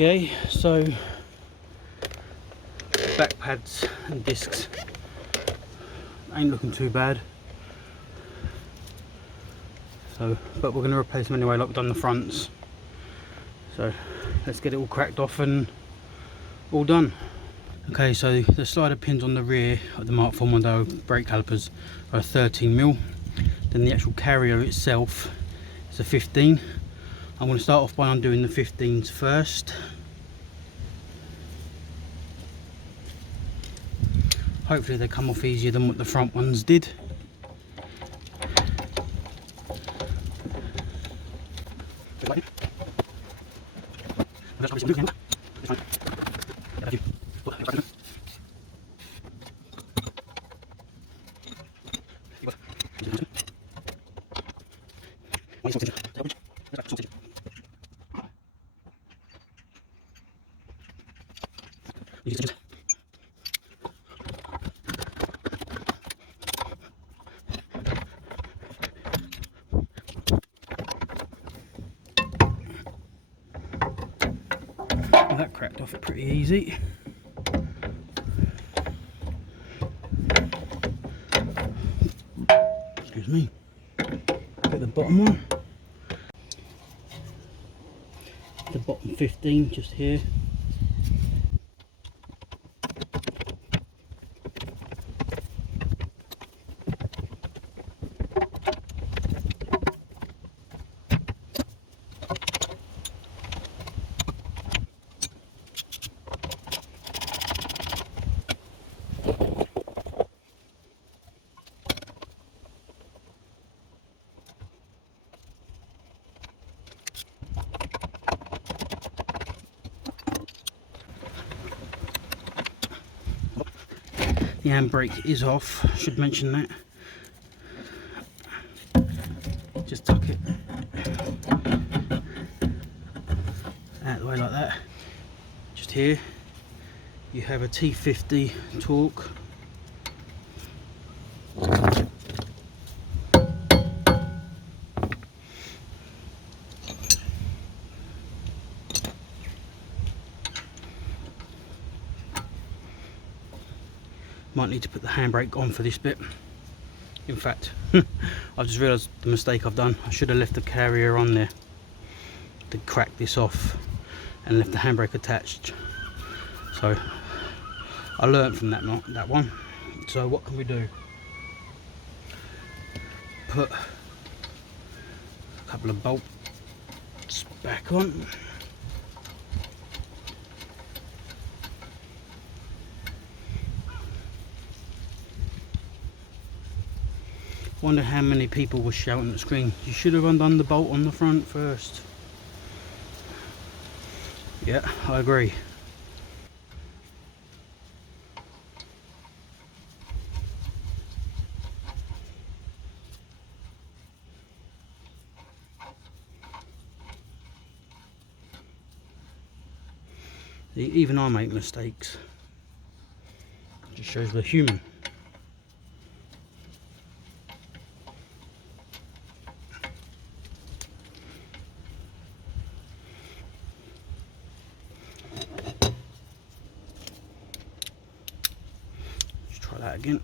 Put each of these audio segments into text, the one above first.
Okay, so back pads and discs ain't looking too bad. So, but we're going to replace them anyway, like we've done the fronts. So let's get it all cracked off and all done. Okay, so the slider pins on the rear of the Mark IV Mondeo brake calipers are 13mm. Then the actual carrier itself is a 15. I'm going to start off by undoing the 15s first. Hopefully they come off easier than what the front ones did. That cracked off pretty easy. Excuse me. Get the bottom one. The bottom 15 just here. The handbrake is off, should mention that. Just tuck it out of the way like that. Just here you have a T50 torque. Might need to put the handbrake on for this bit. In fact, I've just realised the mistake I've done. I should have left the carrier on there to crack this off and left the handbrake attached. So I learned from that one. So what can we do? Put a couple of bolts back on. Wonder how many people were shouting at the screen, you should have undone the bolt on the front first. Yeah, I agree. Even I make mistakes. Just shows we're human. That again.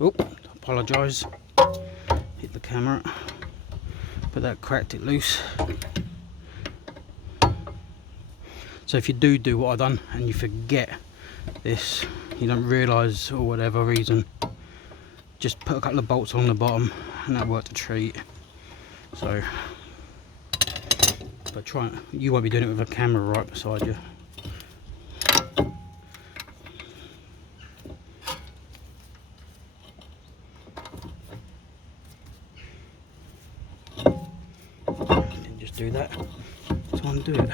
Oh, apologise. Hit the camera, but that cracked it loose. So if you do what I've done and you forget this, you don't realise or whatever reason, just put a couple of bolts on the bottom and that worked a treat. So, but you won't be doing it with a camera right beside you. And just do that to undo it.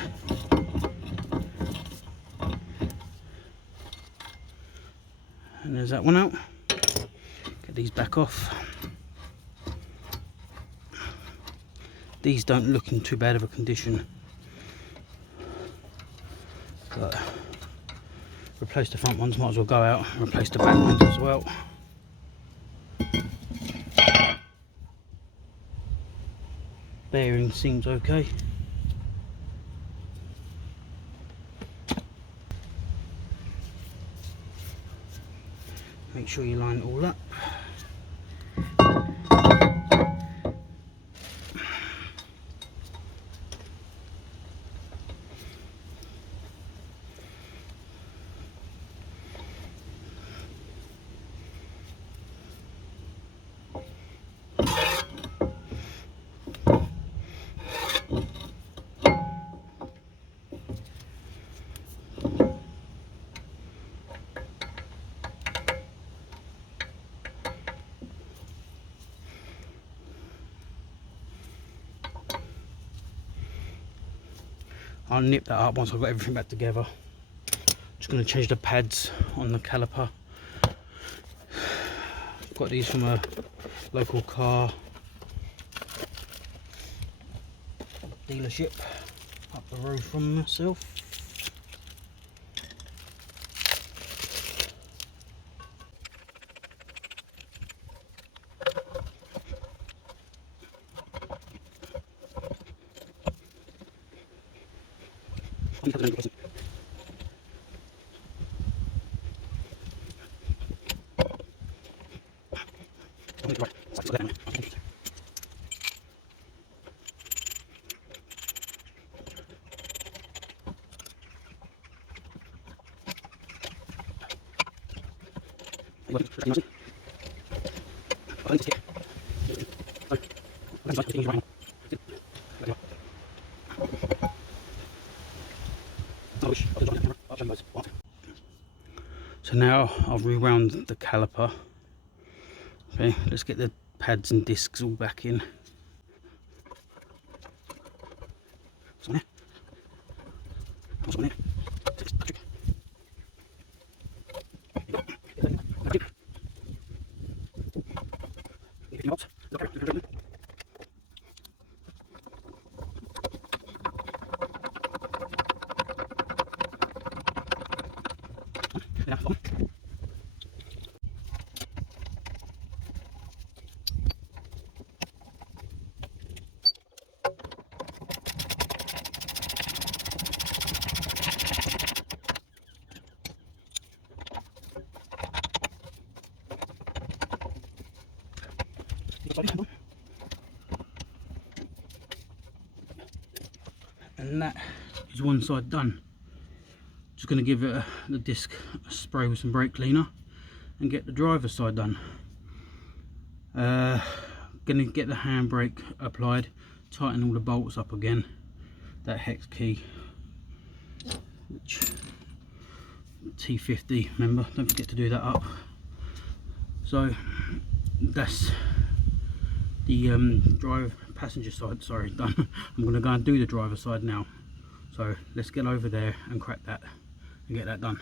And there's that one out. Get these back off. These don't look in too bad of a condition. But replace the front ones, might as well go out and replace the back ones as well. Bearing seems okay. Make sure you line it all up. I'll nip that up once I've got everything back together. Just going to change the pads on the caliper. Got these from a local car dealership up the road from myself. So now I've rewound the caliper. Okay, let's get the pads and discs all back in. And that is one side done. Just going to give it the disc a spray with some brake cleaner and get the driver's side done. Going to get the handbrake applied, tighten all the bolts up again, that hex key, which T50, remember, don't forget to do that up. So that's the passenger side, sorry, done. I'm going to go and do the driver side now. So let's get over there and crack that and get that done.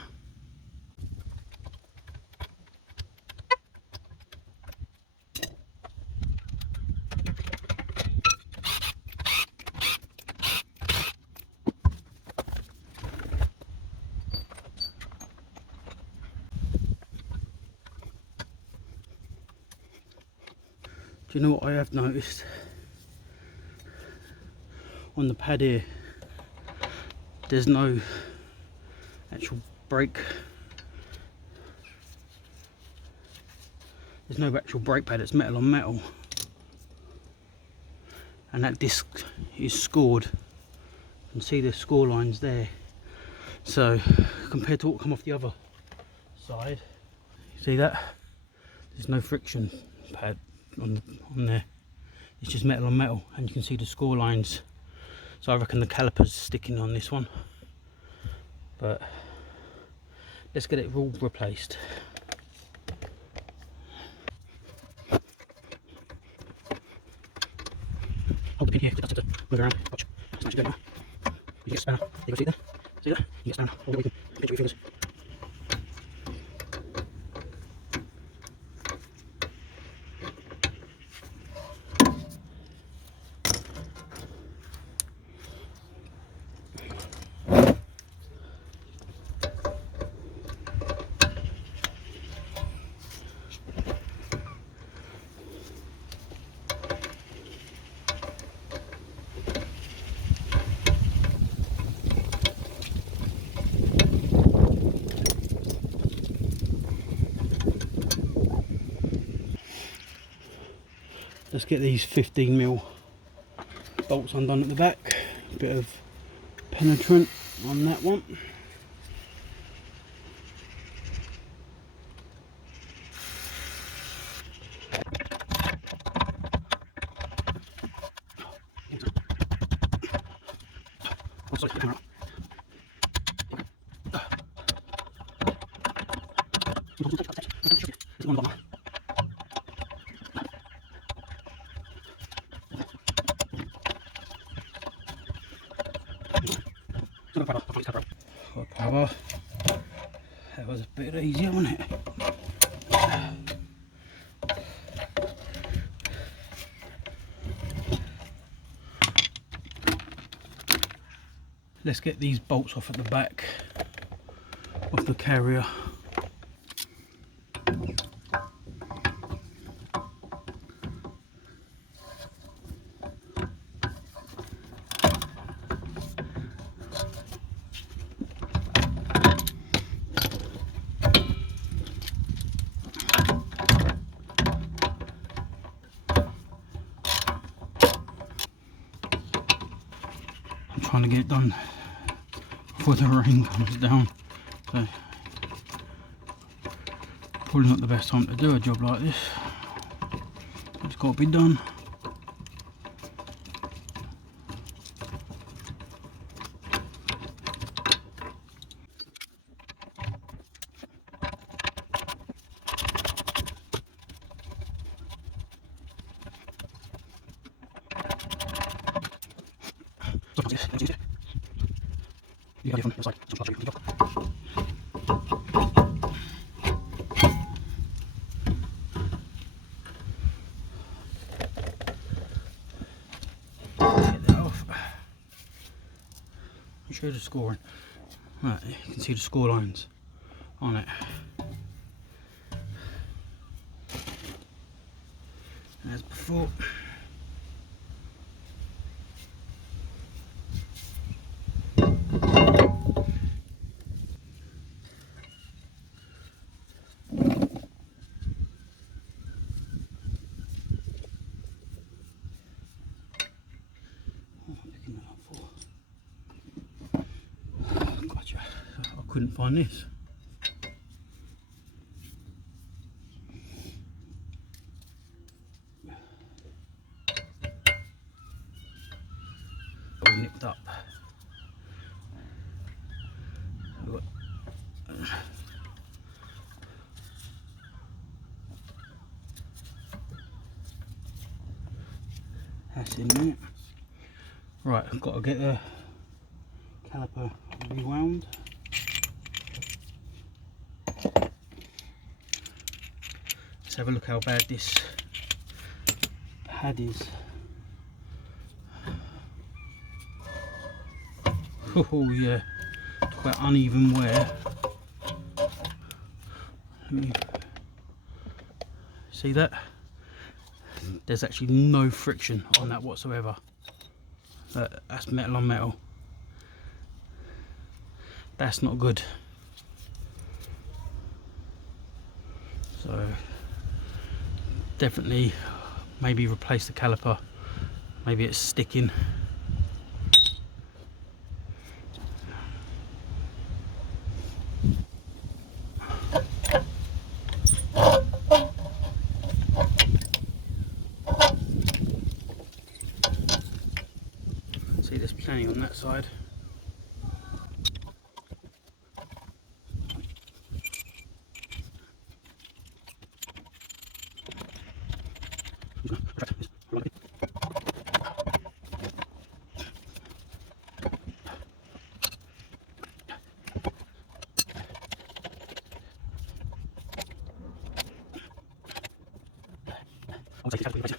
Do you know what I have noticed? On the pad here, there's no actual brake. There's no actual brake pad, it's metal on metal. And that disc is scored. You can see the score lines there. So compared to what come off the other side, you see that? There's no friction pad on there. It's just metal on metal, and you can see the score lines. So I reckon the caliper's sticking on this one, but let's get it all replaced. Hold the pin here, that's it, move around, watch, smash it down. You get a spanner, you go see that? See that? You get a spanner, hold it where you can get your fingers. let's get these 15mm bolts undone at the back. A bit of penetrant on that one. Power. That was a bit easier, wasn't it? Let's get these bolts off at the back of the carrier. I'm trying to get it done before the rain comes down, so probably not the best time to do a job like this. It's got to be done. You got it from the side. Get that off. Show you the scoring. Right, you can see the score lines on it. As before. I couldn't find this. All nipped up. That's in there. Right, I've got to get the caliper rewound. Let's have a look how bad this pad is. Oh yeah, talk about uneven wear. Let me see that. There's actually no friction on that whatsoever. That's metal on metal. That's not good. So definitely maybe replace the caliper. Maybe it's sticking. See, there's plenty on that side. I'll take it.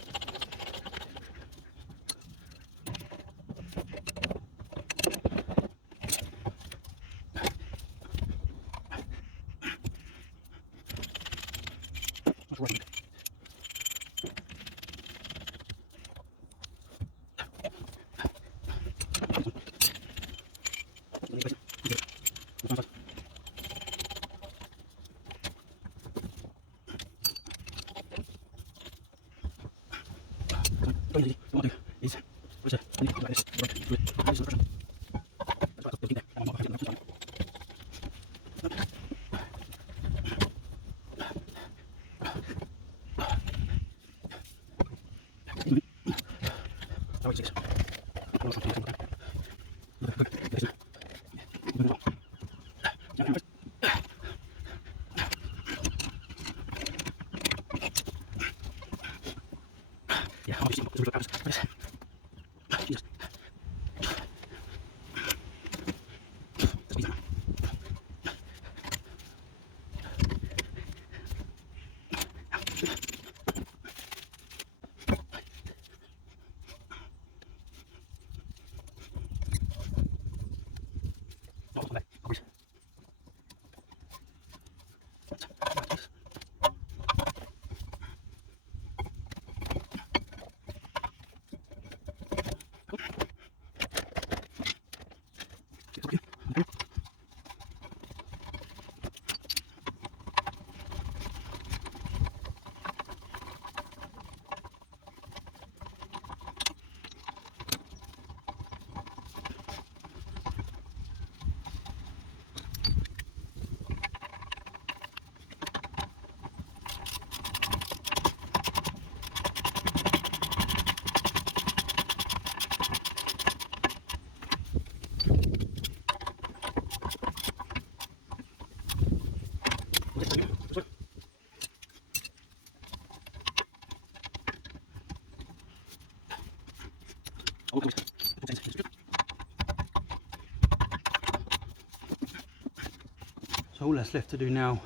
So all that's left to do now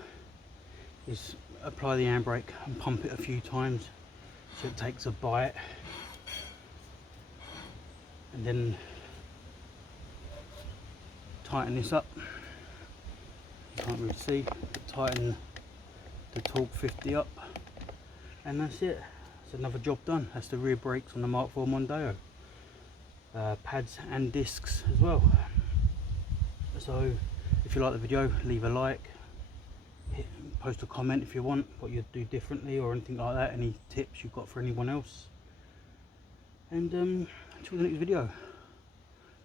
is apply the handbrake and pump it a few times so it takes a bite, and then tighten this up. You can't really see, but tighten the torque 50 up, and that's it. It's another job done. That's the rear brakes on the Mark 4 Mondeo. Pads and discs as well. So if you like the video, leave a like, post a comment if you want what you'd do differently or anything like that, any tips you've got for anyone else, and until the next video,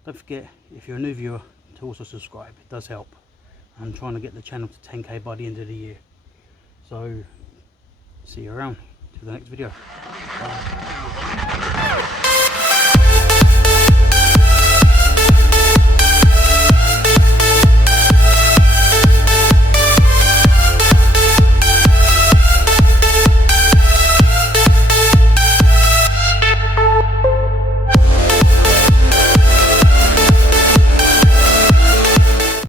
don't forget, if you're a new viewer, to also subscribe. It does help. I'm trying to get the channel to 10k by the end of the year, so see you around till the next video. Bye.